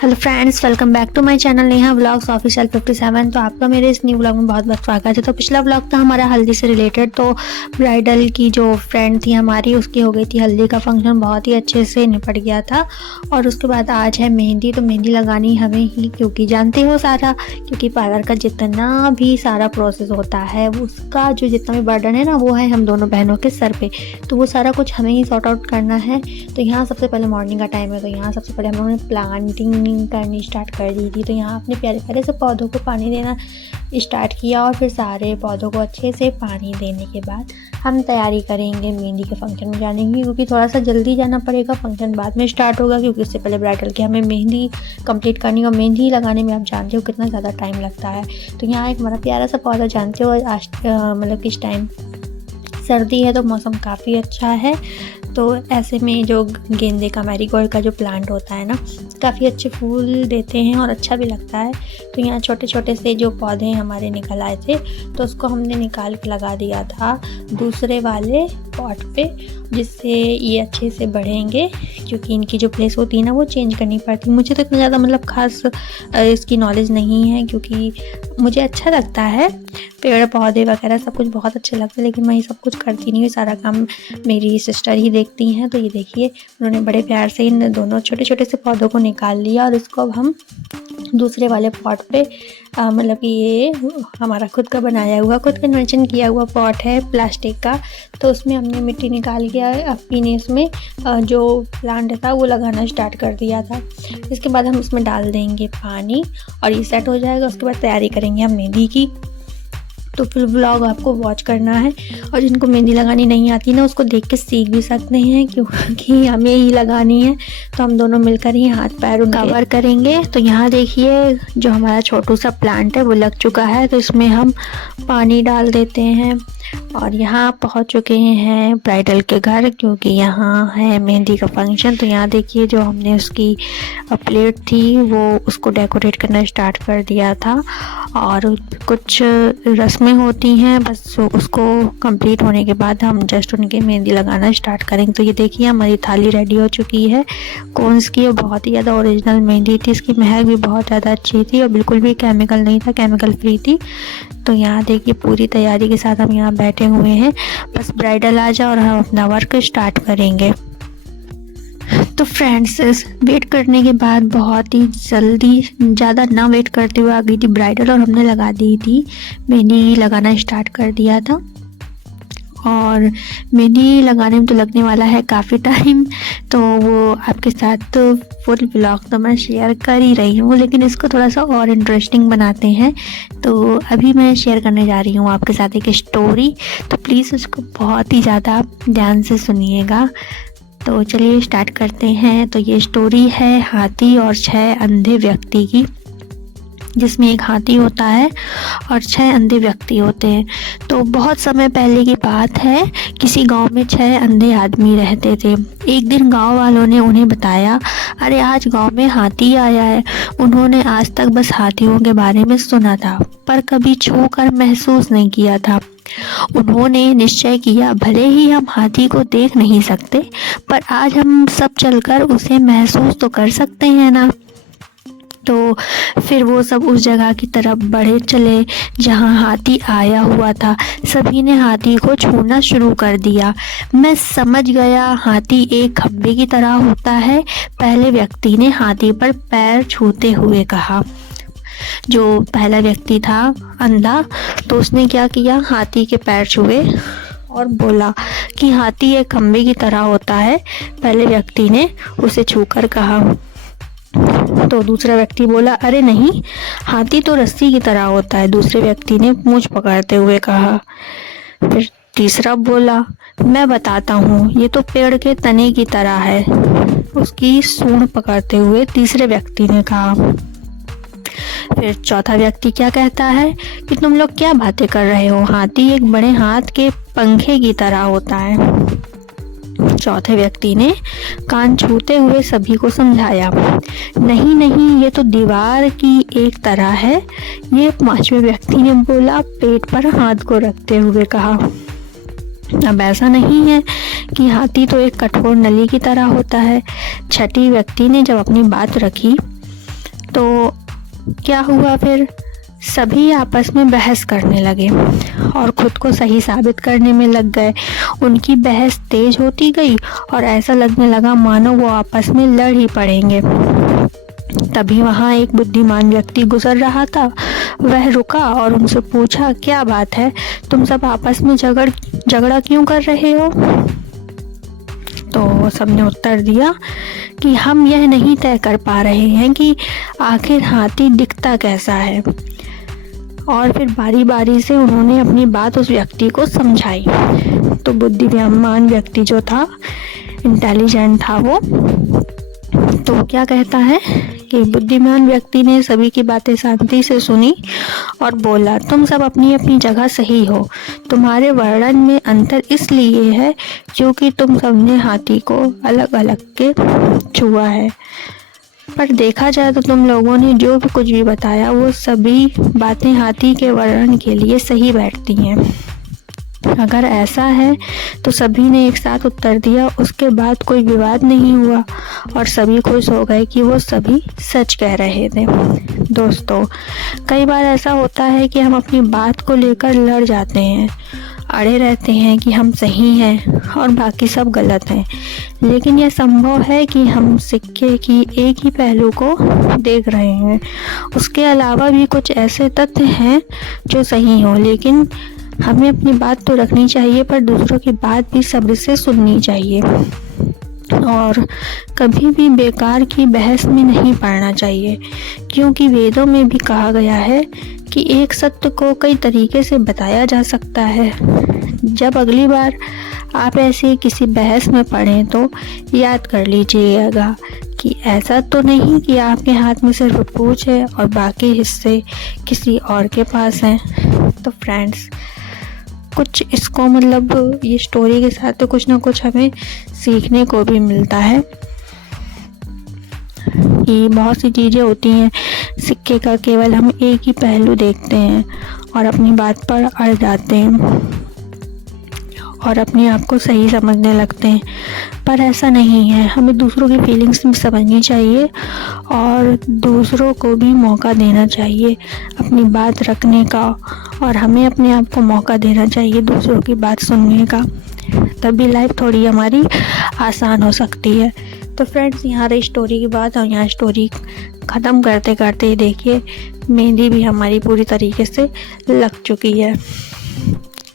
Hello friends, welcome back to my channel Neha vlogs official 57। तो आपका मेरे इस न्यू व्लॉग में बहुत बहुत स्वागत है। तो पिछला व्लॉग था हमारा हल्दी से रिलेटेड। तो ब्राइडल की जो फ्रेंड थी हमारी, उसकी हो गई थी हल्दी का फंक्शन, बहुत ही अच्छे से निपट गया था। और उसके बाद आज है मेहंदी। तो मेहंदी लगानी हमें ही, क्योंकि जानते हो सारा, क्योंकि पार्लर का जितना भी सारा प्रोसेस होता है उसका जो जितना भी बर्डन है ना, वो है हम दोनों बहनों के सर पे। तो वो सारा कुछ हमें ही सॉर्ट आउट करना है। तो यहाँ सबसे पहले मॉर्निंग का टाइम है, तो यहाँ सबसे पहले हम लोगों ने प्लांटिंग करनी स्टार्ट कर दी थी। तो यहाँ अपने प्यारे प्यारे से पौधों को पानी देना स्टार्ट किया, और फिर सारे पौधों को अच्छे से पानी देने के बाद हम तैयारी करेंगे मेहंदी के फंक्शन में जाने की, क्योंकि थोड़ा सा जल्दी जाना पड़ेगा। फंक्शन बाद में स्टार्ट होगा, क्योंकि उससे पहले ब्राइडल की हमें मेहंदी कंप्लीट करनी, और मेहंदी लगाने में आप जानते हो कितना ज़्यादा टाइम लगता है। तो यहाँ एक हमारा प्यारा सा पौधा, जानते हो मतलब किस टाइम सर्दी है तो मौसम काफ़ी अच्छा है। तो ऐसे में जो गेंदे का, मैरीगोल्ड का जो प्लांट होता है ना, काफ़ी अच्छे फूल देते हैं और अच्छा भी लगता है। तो यहाँ छोटे छोटे से जो पौधे हमारे निकल आए थे, तो उसको हमने निकाल के लगा दिया था दूसरे वाले पॉट पे, जिससे ये अच्छे से बढ़ेंगे। क्योंकि इनकी जो प्लेस होती है ना, वो चेंज करनी पड़ती है। मुझे तो इतना ज़्यादा मतलब खास इसकी नॉलेज नहीं है, क्योंकि मुझे अच्छा लगता है पेड़ पौधे वगैरह सब कुछ बहुत अच्छे लगते हैं, लेकिन मैं ये सब कुछ करती नहीं हूँ। सारा काम मेरी सिस्टर ही देखती हैं। तो ये देखिए, उन्होंने बड़े प्यार से इन दोनों छोटे छोटे से पौधों को निकाल लिया, और इसको अब हम दूसरे वाले पॉट पे मतलब कि ये हमारा खुद का बनाया हुआ, खुद कन्वेंशन किया हुआ पॉट है प्लास्टिक का। तो उसमें हमने मिट्टी निकाल के अपनी ने उसमें जो प्लांट था वो लगाना स्टार्ट कर दिया था। इसके बाद हम इसमें डाल देंगे पानी, और ये सेट हो जाएगा। उसके बाद तैयारी करेंगे हम मेहंदी की। तो फिर व्लॉग आपको वॉच करना है, और जिनको मेहंदी लगानी नहीं आती ना, उसको देख के सीख भी सकते हैं, क्योंकि हमें ही लगानी है। तो हम दोनों मिलकर ही हाथ पैर कवर करेंगे। तो यहाँ देखिए, जो हमारा छोटू सा प्लांट है वो लग चुका है। तो इसमें हम पानी डाल देते हैं, और यहाँ पहुँच चुके हैं ब्राइडल के घर, क्योंकि यहाँ है मेहंदी का फंक्शन। तो यहाँ देखिए, जो हमने उसकी प्लेट थी वो उसको डेकोरेट करना स्टार्ट कर दिया था, और कुछ रस्में होती हैं, बस उसको कंप्लीट होने के बाद हम जस्ट उनके मेहंदी लगाना स्टार्ट करेंगे। तो ये देखिए, हमारी थाली रेडी हो चुकी है कोन्स की, और बहुत ही ज़्यादा ओरिजिनल मेहंदी थी। इसकी महक भी बहुत ज़्यादा अच्छी थी, और बिल्कुल भी केमिकल नहीं था, केमिकल फ्री थी। तो यहाँ देखिए, पूरी तैयारी के साथ हम यहाँ बैठे हुए हैं, बस ब्राइडल आ जाए और हम अपना वर्क स्टार्ट करेंगे। तो फ्रेंड्स, वेट करने के बाद बहुत ही जल्दी, ज़्यादा ना वेट करते हुए आ गई थी ब्राइडल, और हमने लगा दी थी मेहंदी लगाना स्टार्ट कर दिया था। और मेहंदी लगाने में तो लगने वाला है काफ़ी टाइम, तो वो आपके साथ फुल ब्लॉग तो मैं शेयर कर ही रही हूँ, लेकिन इसको थोड़ा सा और इंटरेस्टिंग बनाते हैं। तो अभी मैं शेयर करने जा रही हूँ आपके साथ एक स्टोरी, तो प्लीज़ उसको बहुत ही ज़्यादा ध्यान से सुनिएगा। तो चलिए स्टार्ट करते हैं। तो ये स्टोरी है हाथी और 6 अंधे व्यक्ति की, जिसमें एक हाथी होता है और 6 अंधे व्यक्ति होते हैं। तो बहुत समय पहले की बात है, किसी गांव में 6 अंधे आदमी रहते थे। एक दिन गांव वालों ने उन्हें बताया, अरे आज गांव में हाथी आया है। उन्होंने आज तक बस हाथियों के बारे में सुना था, पर कभी छू कर महसूस नहीं किया था। उन्होंने निश्चय किया, भले ही हम हाथी को देख नहीं सकते, पर आज हम सब चलकर उसे महसूस तो कर सकते हैं ना। तो फिर वो सब उस जगह की तरफ बढ़े चले जहाँ हाथी आया हुआ था। सभी ने हाथी को छूना शुरू कर दिया। मैं समझ गया, हाथी एक खंबे की तरह होता है, पहले व्यक्ति ने हाथी पर पैर छूते हुए कहा। जो पहला व्यक्ति था अंधा, तो उसने क्या किया, हाथी के पैर छुए और बोला कि हाथी एक खंबे की तरह होता है, पहले व्यक्ति ने उसे छूकर कहा। तो दूसरा व्यक्ति बोला, अरे नहीं, हाथी तो रस्सी की तरह होता है, दूसरे व्यक्ति ने मूंछ पकड़ते हुए कहा। फिर तीसरा बोला, मैं बताता हूँ, ये तो पेड़ के तने की तरह है, उसकी सूंड पकड़ते हुए तीसरे व्यक्ति ने कहा। फिर चौथा व्यक्ति क्या कहता है कि तुम लोग क्या बातें कर रहे हो, हाथी एक बड़े हाथ के पंखे की तरह होता है। चौथे व्यक्ति ने कान छूते हुए सभी को समझाया, नहीं नहीं, ये तो दीवार की एक तरह है। ये पांचवें व्यक्ति ने बोला, पेट पर हाथ को रखते हुए कहा। अब ऐसा नहीं है कि हाथी तो एक कठोर नली की तरह होता है। छठी व्यक्ति ने जब अपनी बात रखी तो क्या हुआ फिर, सभी आपस में बहस करने लगे और ख़ुद को सही साबित करने में लग गए। उनकी बहस तेज होती गई और ऐसा लगने लगा मानो वो आपस में लड़ ही पड़ेंगे। तभी वहाँ एक बुद्धिमान व्यक्ति गुजर रहा था। वह रुका और उनसे पूछा, क्या बात है, तुम सब आपस में झगड़ा क्यों कर रहे हो? तो सबने उत्तर दिया कि हम यह नहीं तय कर पा रहे हैं कि आखिर हाथी दिखता कैसा है। और फिर बारी बारी से उन्होंने अपनी बात उस व्यक्ति को समझाई। तो बुद्धिमान व्यक्ति जो था, इंटेलिजेंट था वो, तो क्या कहता है कि बुद्धिमान व्यक्ति ने सभी की बातें शांति से सुनी और बोला, तुम सब अपनी अपनी जगह सही हो। तुम्हारे वर्णन में अंतर इसलिए है क्योंकि तुम सबने हाथी को अलग अलग के छुआ है, पर देखा जाए तो तुम लोगों ने जो भी कुछ भी बताया वो सभी बातें हाथी के वर्णन के लिए सही बैठती हैं। अगर ऐसा है तो सभी ने एक साथ उत्तर दिया। उसके बाद कोई विवाद नहीं हुआ और सभी खुश हो गए कि वो सभी सच कह रहे थे। दोस्तों, कई बार ऐसा होता है कि हम अपनी बात को लेकर लड़ जाते हैं, अड़े रहते हैं कि हम सही हैं और बाकी सब गलत हैं। लेकिन यह संभव है कि हम सिक्के की एक ही पहलू को देख रहे हैं। उसके अलावा भी कुछ ऐसे तथ्य हैं जो सही हों, लेकिन हमें अपनी बात तो रखनी चाहिए पर दूसरों की बात भी सब्र से सुननी चाहिए और कभी भी बेकार की बहस में नहीं पड़ना चाहिए, क्योंकि वेदों में भी कहा गया है कि एक सत्य को कई तरीके से बताया जा सकता है। जब अगली बार आप ऐसे किसी बहस में पड़ें तो याद कर लीजिएगा कि ऐसा तो नहीं कि आपके हाथ में सिर्फ पूंछ है और बाकी हिस्से किसी और के पास हैं। तो फ्रेंड्स, कुछ इसको मतलब ये स्टोरी के साथ तो कुछ ना कुछ हमें सीखने को भी मिलता है कि बहुत सी चीज़ें होती हैं, सिक्के का केवल हम एक ही पहलू देखते हैं और अपनी बात पर अड़ जाते हैं और अपने आप को सही समझने लगते हैं, पर ऐसा नहीं है। हमें दूसरों की फीलिंग्स भी समझनी चाहिए और दूसरों को भी मौका देना चाहिए अपनी बात रखने का, और हमें अपने आप को मौका देना चाहिए दूसरों की बात सुनने का, तभी लाइफ थोड़ी हमारी आसान हो सकती है। तो फ्रेंड्स, यहाँ रही स्टोरी की बात और यहाँ स्टोरी ख़त्म करते करते देखिए मेहंदी भी हमारी पूरी तरीके से लग चुकी है।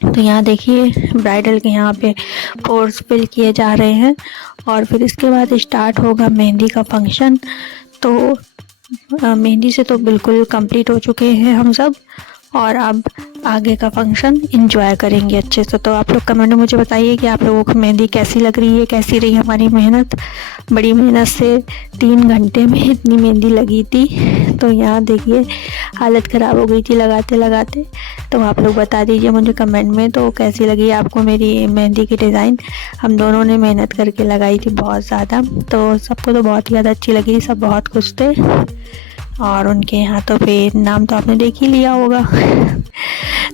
तो यहाँ देखिए ब्राइडल के यहाँ पे पोर्स फिल किए जा रहे हैं और फिर इसके बाद स्टार्ट होगा मेहंदी का फंक्शन। तो मेहंदी से तो बिल्कुल कंप्लीट हो चुके हैं हम सब और अब आगे का फंक्शन एंजॉय करेंगे अच्छे से। तो आप लोग कमेंट में मुझे बताइए कि आप लोगों को मेहंदी कैसी लग रही है, कैसी रही हमारी मेहनत। बड़ी मेहनत से 3 घंटे में इतनी मेहंदी लगी थी। तो यहाँ देखिए हालत ख़राब हो गई थी लगाते लगाते। तो आप लोग बता दीजिए मुझे कमेंट में तो कैसी लगी आपको मेरी मेहंदी की डिज़ाइन। हम दोनों ने मेहनत करके लगाई थी बहुत ज़्यादा, तो सबको तो बहुत ही ज़्यादा अच्छी लगी, सब बहुत खुश थे। और उनके हाथों पे नाम तो आपने देख ही लिया होगा।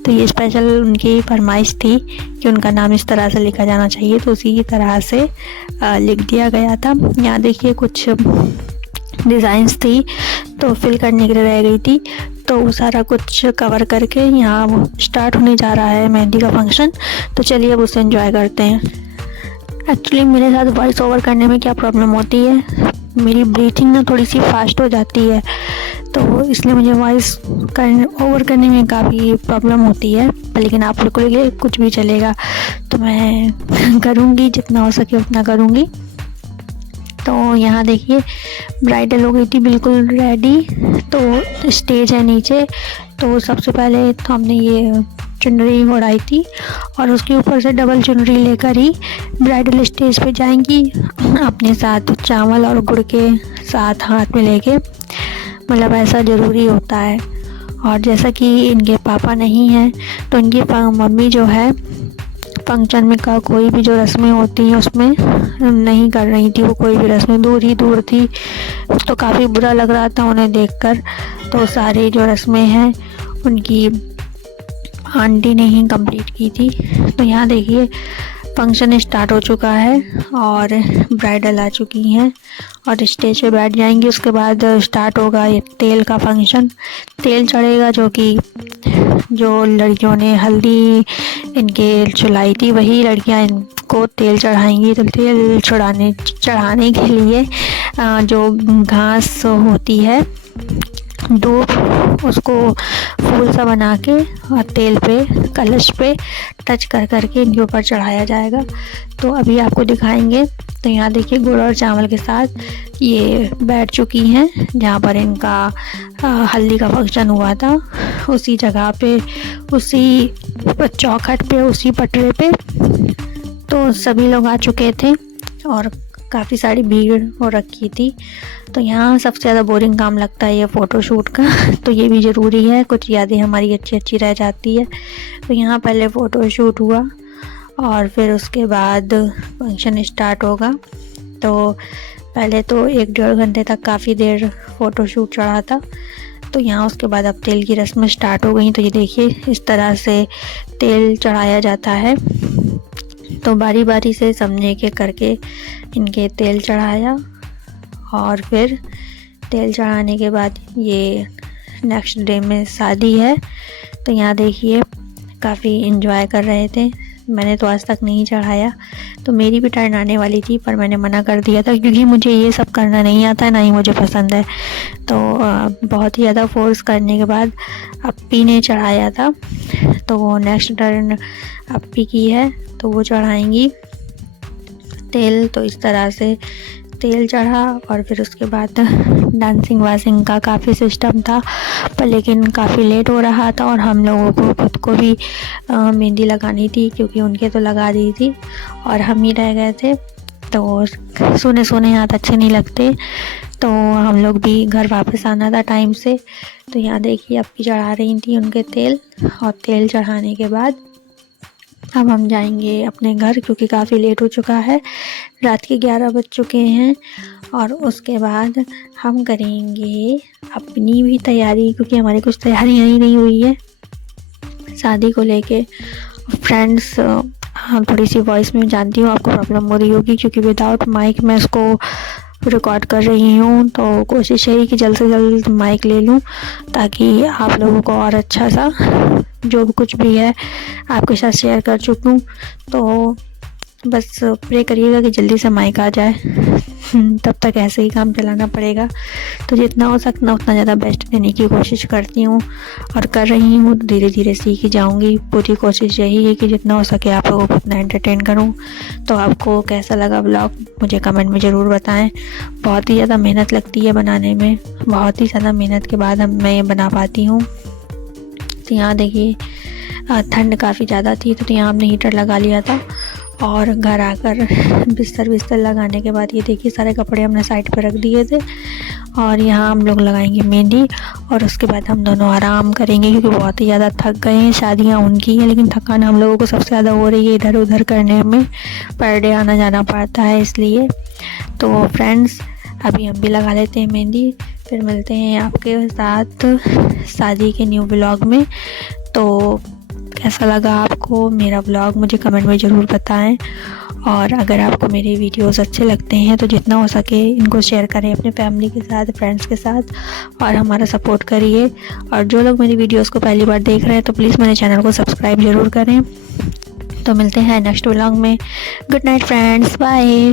तो ये स्पेशल उनकी फरमाइश थी कि उनका नाम इस तरह से लिखा जाना चाहिए, तो उसी तरह से लिख दिया गया था। यहाँ देखिए कुछ डिज़ाइंस थी तो फिल करने के लिए रह गई थी, तो वो सारा कुछ कवर करके यहाँ स्टार्ट होने जा रहा है मेहंदी का फंक्शन। तो चलिए अब उसे एंजॉय करते हैं। एक्चुअली मेरे साथ वॉइस ओवर करने में क्या प्रॉब्लम होती है, मेरी ब्रीथिंग ना थोड़ी सी फास्ट हो जाती है, तो इसलिए मुझे वॉइस ओवर करने में काफ़ी प्रॉब्लम होती है। लेकिन आप लोग को लिए कुछ भी चलेगा, तो मैं करूँगी जितना हो सके उतना करूँगी। तो यहाँ देखिए ब्राइडल हो गई थी बिल्कुल रेडी। तो स्टेज है नीचे, तो सबसे पहले तो हमने ये चुनरी ओढ़ाई थी और उसके ऊपर से डबल चुनरी लेकर ही ब्राइडल स्टेज पे जाएंगी अपने साथ चावल और गुड़ के साथ हाथ में लेके। मतलब ऐसा ज़रूरी होता है। और जैसा कि इनके पापा नहीं हैं तो इनकी मम्मी जो है फंक्शन में का कोई भी जो रस्में होती हैं उसमें नहीं कर रही थी, वो कोई भी रस्में दूर थी। तो काफ़ी बुरा लग रहा था उन्हें देखकर। तो सारी जो रस्में हैं उनकी आंटी ने ही कंप्लीट की थी। तो यहाँ देखिए फंक्शन स्टार्ट हो चुका है और ब्राइडल आ चुकी हैं और स्टेज पे बैठ जाएंगी। उसके बाद स्टार्ट होगा ये तेल का फंक्शन। तेल चढ़ेगा, जो लड़कियों ने हल्दी इनके चढ़ाई थी वही लड़कियां इनको तेल चढ़ाएंगी। तो तेल चढ़ाने के लिए जो घास होती है दूब, उसको फूल सा बना के और तेल पे कलश पे टच कर करके इनके ऊपर चढ़ाया जाएगा। तो अभी आपको दिखाएंगे। तो यहाँ देखिए गुड़ और चावल के साथ ये बैठ चुकी हैं जहाँ पर इनका हल्दी का फंक्शन हुआ था, उसी जगह पे, उसी चौखट पे, उसी पटरे पे। तो सभी लोग आ चुके थे और काफ़ी सारी भीड़ हो रखी थी। तो यहाँ सबसे ज़्यादा बोरिंग काम लगता है ये फ़ोटोशूट का। तो ये भी ज़रूरी है, कुछ यादें हमारी अच्छी अच्छी रह जाती है। तो यहाँ पहले फ़ोटोशूट हुआ और फिर उसके बाद फंक्शन स्टार्ट होगा। तो पहले तो 1-1.5 घंटे तक काफ़ी देर फ़ोटोशूट चढ़ा था। तो यहाँ उसके बाद अब तेल की रस्में स्टार्ट हो गई। तो ये देखिए इस तरह से तेल चढ़ाया जाता है। तो बारी बारी से सबने के करके इनके तेल चढ़ाया और फिर तेल चढ़ाने के बाद ये नेक्स्ट डे में शादी है। तो यहाँ देखिए काफ़ी इन्जॉय कर रहे थे। मैंने तो आज तक नहीं चढ़ाया, तो मेरी भी टर्न आने वाली थी पर मैंने मना कर दिया था क्योंकि मुझे ये सब करना नहीं आता है, ना ही मुझे पसंद है। तो बहुत ही ज़्यादा फोर्स करने के बाद अप्पी ने चढ़ाया था। तो वो नेक्स्ट टर्न अप्पी की है, तो वो चढ़ाएंगी तेल। तो इस तरह से तेल चढ़ा और फिर उसके बाद डांसिंग वांसिंग का काफ़ी सिस्टम था, पर लेकिन काफ़ी लेट हो रहा था और हम लोगों को खुद को भी मेहंदी लगानी थी क्योंकि उनके तो लगा दी थी और हम ही रह गए थे। तो सोने हाथ अच्छे नहीं लगते, तो हम लोग भी घर वापस आना था टाइम से। तो यहाँ देखिए अप्पी चढ़ा रही थी उनके तेल, और तेल चढ़ाने के बाद अब हम जाएंगे अपने घर क्योंकि काफ़ी लेट हो चुका है, रात के 11 बज चुके हैं। और उसके बाद हम करेंगे अपनी भी तैयारी क्योंकि हमारी कुछ तैयारियाँ ही नहीं हुई है शादी को लेके। फ्रेंड्स, हाँ थोड़ी सी वॉइस में जानती हूँ आपको प्रॉब्लम हो रही होगी क्योंकि विदाउट माइक मैं इसको रिकॉर्ड कर रही हूँ। तो कोशिश यही कि जल्द से जल्द माइक ले लूँ ताकि आप लोगों को और अच्छा सा जो भी कुछ भी है आपके साथ शेयर कर चुकूँ। तो बस प्रे करिएगा कि जल्दी से माइक आ जाए। तब तक ऐसे ही काम चलाना पड़ेगा। तो जितना हो सकता उतना ज़्यादा बेस्ट देने की कोशिश करती हूँ और कर रही हूँ। धीरे धीरे सीख ही जाऊँगी। पूरी कोशिश यही है कि जितना हो सके आप लोगों को उतना एंटरटेन करूँ। तो आपको कैसा लगा व्लॉग मुझे कमेंट में ज़रूर बताएं। बहुत ही ज़्यादा मेहनत लगती है बनाने में, बहुत ही ज़्यादा मेहनत के बाद मैं ये बना पाती हूँ। तो यहाँ देखिए ठंड काफ़ी ज़्यादा थी तो यहाँ हमने हीटर लगा लिया था और घर आकर बिस्तर लगाने के बाद ये देखिए सारे कपड़े हमने साइड पर रख दिए थे। और यहाँ हम लोग लगाएंगे मेहंदी और उसके बाद हम दोनों आराम करेंगे क्योंकि बहुत ही ज़्यादा थक गए हैं। शादियाँ उनकी हैं लेकिन थकान हम लोगों को सबसे ज़्यादा हो रही है इधर उधर करने में, पर डे आना जाना पड़ता है इसलिए। तो फ्रेंड्स अभी हम भी लगा लेते हैं मेहंदी, फिर मिलते हैं आपके साथ शादी के न्यू व्लॉग में। तो कैसा लगा आपको मेरा व्लॉग मुझे कमेंट में ज़रूर बताएं। और अगर आपको मेरे वीडियोस अच्छे लगते हैं तो जितना हो सके इनको शेयर करें अपने फैमिली के साथ, फ्रेंड्स के साथ और हमारा सपोर्ट करिए। और जो लोग मेरी वीडियोस को पहली बार देख रहे हैं तो प्लीज़ मेरे चैनल को सब्सक्राइब ज़रूर करें। तो मिलते हैं नेक्स्ट व्लॉग में। Good night friends, bye.